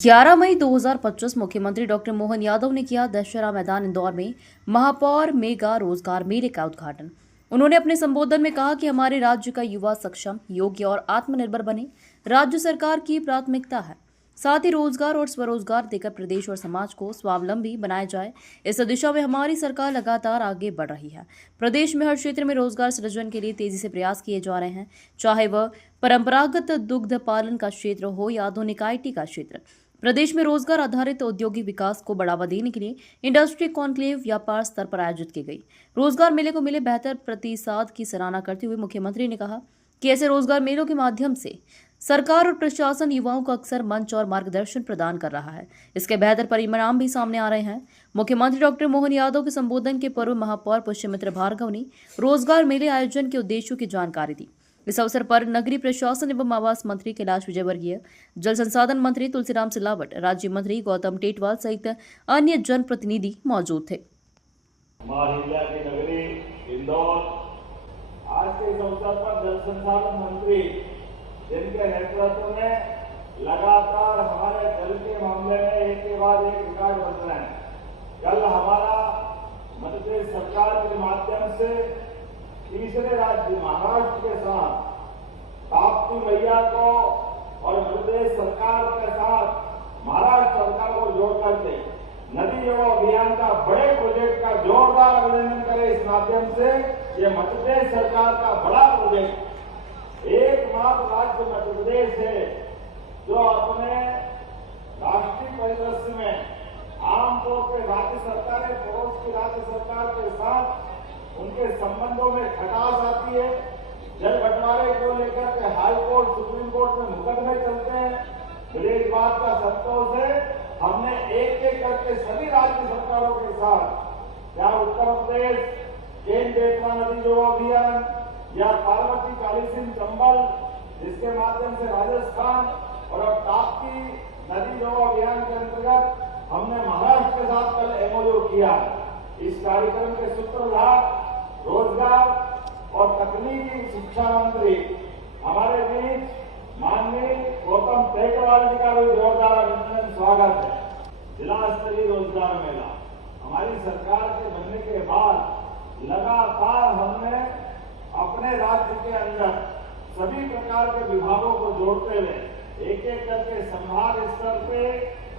11 मई 2025 मुख्यमंत्री डॉक्टर मोहन यादव ने किया दशहरा मैदान इंदौर में महापौर मेगा रोजगार मेले का उद्घाटन। उन्होंने अपने संबोधन में कहा कि हमारे राज्य का युवा सक्षम, योग्य और आत्मनिर्भर बने, राज्य सरकार की प्राथमिकता है। साथ ही रोजगार और स्वरोजगार देकर प्रदेश और समाज को स्वावलंबी बनाया जाए। इस दिशा में हमारी सरकार लगातार आगे बढ़ रही है। प्रदेश में हर क्षेत्र में रोजगार सृजन के लिए तेजी से प्रयास किए जा रहे हैं, चाहे वह परंपरागत दुग्ध पालन का क्षेत्र हो या आधुनिक IT का क्षेत्र। प्रदेश में रोजगार आधारित औद्योगिक विकास को बढ़ावा देने के लिए इंडस्ट्री कॉन्क्लेव व्यापार स्तर पर आयोजित की गई। रोजगार मेले को मिले बेहतर प्रतिसाद की सराहना करते हुए मुख्यमंत्री ने कहा कि ऐसे रोजगार मेलों के माध्यम से सरकार और प्रशासन युवाओं को अक्सर मंच और मार्गदर्शन प्रदान कर रहा है। इसके बेहतर परिणाम भी सामने आ रहे हैं। मुख्यमंत्री डॉक्टर मोहन यादव के संबोधन के पूर्व महापौर पुष्यमित्र भार्गव ने रोजगार मेले आयोजन के उद्देश्यों की जानकारी दी। इस अवसर पर नगरीय प्रशासन एवं आवास मंत्री कैलाश विजयवर्गीय, जल संसाधन मंत्री तुलसीराम सिलावट, राज्य मंत्री गौतम टेटवाल सहित अन्य जनप्रतिनिधि मौजूद थे। महाराजा की नगरी इंदौर आज के इस अवसर पर जल संसाधन मंत्री जिनके नेतृत्व में लगातार हमारे जल के मामले में एक के बाद एक रिकॉर्ड बन रहे हैं। कल हमारा मध्य प्रदेश सरकार के माध्यम से तीसरे राज्य महाराष्ट्र के साथ ताप्ती मैया को और मध्य प्रदेश सरकार के साथ महाराष्ट्र सरकार को जोड़ करके नदी जोड़ो अभियान का बड़े प्रोजेक्ट का जोरदार अभिनंदन करें। इस माध्यम से ये मध्य प्रदेश सरकार का बड़ा प्रोजेक्ट, एकमात्र राज्य मध्य प्रदेश है जो अपने राष्ट्रीय परिदृश्य में आमतौर पर राज्य सरकारें पड़ोस की राज्य सरकार के साथ उनके संबंधों में खटास आती है। जल बंटवारे को लेकर के हाई कोर्ट, सुप्रीम कोर्ट में मुकदमे चलते हैं। मुझे इस बात का संतोष है, हमने एक एक करके सभी राज्य सरकारों के साथ, या उत्तर प्रदेश केन बेतवा नदी जोड़ो अभियान या पार्वती कालीसिंध चंबल, जिसके माध्यम से राजस्थान और अब ताप्ती नदी जोड़ो अभियान के अंतर्गत हमने महाराष्ट्र के साथ कल MOU किया। इस कार्यक्रम के सूत्रधार रोजगार और तकनीकी शिक्षा मंत्री हमारे बीच माननीय गौतम टेटवाल जी का भी जोरदार अभिनंदन स्वागत है। जिला स्तरीय रोजगार मेला हमारी सरकार के बनने के बाद लगातार हमने अपने राज्य के अंदर सभी प्रकार के विभागों को जोड़ते हुए एक एक करके संभाग स्तर पे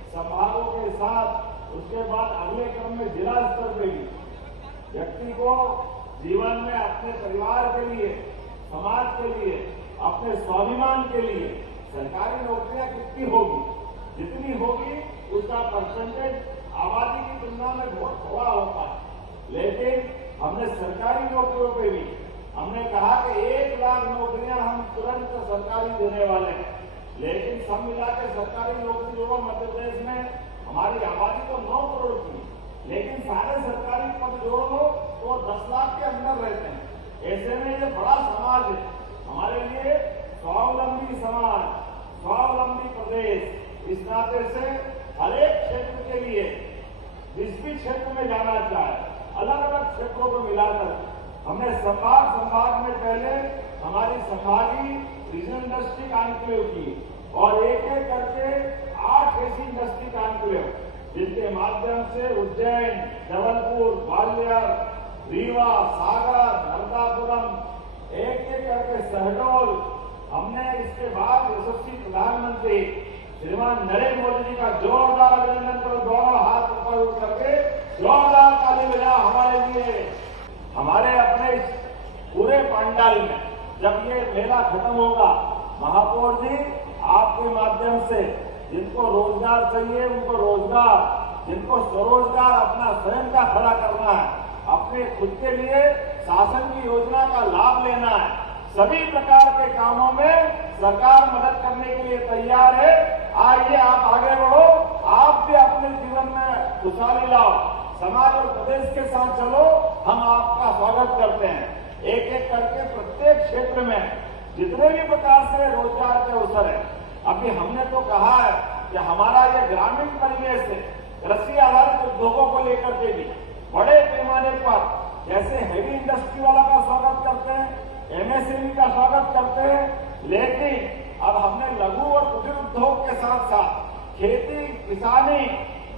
संभागों के साथ उसके बाद अगले क्रम में जिला स्तर पे भी व्यक्ति को जीवन में अपने परिवार के लिए, समाज के लिए, अपने स्वाभिमान के लिए सरकारी नौकरियां कितनी होगी, जितनी होगी उसका परसेंटेज आबादी की तुलना में बहुत थोड़ा होता है। लेकिन हमने सरकारी नौकरियों पे भी हमने कहा कि 1 लाख नौकरियां हम तुरंत सरकारी देने वाले हैं। लेकिन सब मिला के सरकारी नौकरी जो मध्य प्रदेश में हमारी आबादी तो 9 करोड़ की, लेकिन सारे सरकारी पद जोड़ लो तो 10 लाख के अंदर रहते हैं। ऐसे में ये बड़ा समाज है हमारे लिए, स्वावलंबी समाज, स्वावलंबी प्रदेश। इस नाते से हर एक क्षेत्र के लिए जिस भी क्षेत्र में जाना चाहे, अलग अलग क्षेत्रों को मिलाकर हमने संभाग में पहले हमारी संभागीय रीजनल इंडस्ट्री कॉन्क्लेव की और एक एक करके 8 ऐसी इंडस्ट्री कॉन्क्लेव जिनके माध्यम से उज्जैन, जबलपुर, ग्वालियर, रीवा, सागर, नर्मदापुरम, एक एक करके शहडोल हमने इसके बाद यशस्वी प्रधानमंत्री श्रीमान नरेंद्र मोदी जी का जोरदार अभिनंदन करो, दोनों हाथ ऊपर उठ करके जोरदार ताली बजा हमारे लिए। हमारे अपने पूरे पंडाल में जब ये मेला खत्म होगा, महापौर जी आपके माध्यम से जिनको रोजगार चाहिए उनको रोजगार, जिनको स्वरोजगार अपना स्वयं का खड़ा करना है, अपने खुद के लिए शासन की योजना का लाभ लेना है, सभी प्रकार के कामों में सरकार मदद करने के लिए तैयार है। आइए आप आगे बढ़ो, आप भी अपने जीवन में खुशहाली लाओ, समाज और प्रदेश के साथ चलो, हम आपका स्वागत करते हैं। एक एक करके प्रत्येक क्षेत्र में जितने भी प्रकार से रोजगार के अवसर है, अभी हमने तो कहा है कि हमारा ये ग्रामीण परिवेश है, कृषि आधारित उद्योगों को लेकर के भी बड़े पैमाने पर जैसे हेवी इंडस्ट्री वाला का स्वागत करते हैं, MSME का स्वागत करते हैं, लेकिन अब हमने लघु और कुटीर उद्योग के साथ साथ खेती, किसानी,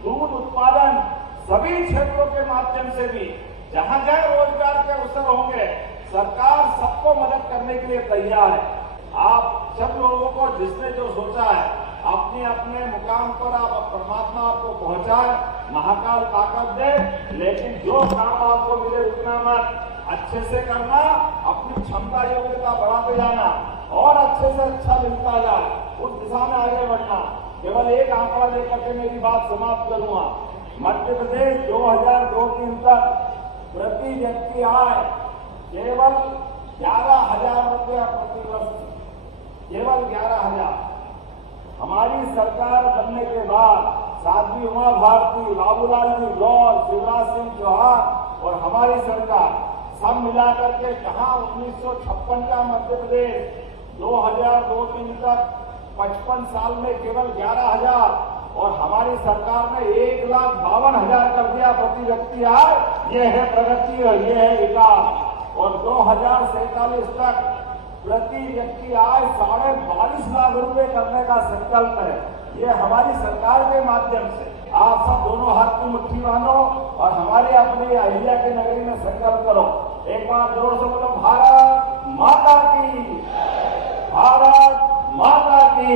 दूध उत्पादन सभी क्षेत्रों के माध्यम से भी जहां जहां रोजगार के अवसर होंगे सरकार सबको मदद करने के लिए तैयार है। आप सब लोगों को जिसने जो सोचा है अपने अपने मुकाम पर आप परमात्मा आपको पहुंचाए, महाकाल ताकत दे, लेकिन जो काम आपको मिले रुकना मत, अच्छे से करना, अपनी क्षमता योग्यता बढ़ाते जाना और अच्छे से अच्छा मिलता जाए, उस दिशा में आगे बढ़ना। केवल एक आंकड़ा लेकर के मेरी बात समाप्त करूंगा। मध्य प्रदेश 2002-03 तक प्रति व्यक्ति आय केवल 11,000 रुपया प्रति वर्ष, केवल 11,000। हमारी सरकार बनने के बाद साध्वी उमा भारती, बाबूलाल जी गौर, शिवराज सिंह चौहान और हमारी सरकार सब मिलाकर के कहा 1956 का मध्य प्रदेश 2002-03 तक 55 साल में केवल 11,000 और हमारी सरकार ने 1,52,000 कर दिया प्रति व्यक्ति आय। ये है प्रगति और ये है विकास। और 2047 तक प्रति व्यक्ति आय 22.5 लाख रुपए करने का संकल्प है। ये हमारी सरकार के माध्यम से आप सब दोनों हाथ की मुट्ठी बांधो और हमारे अपने अहिल्या की नगरी में संकल्प करो। एक बार जोर से बोलो, भारत माता की, भारत माता की।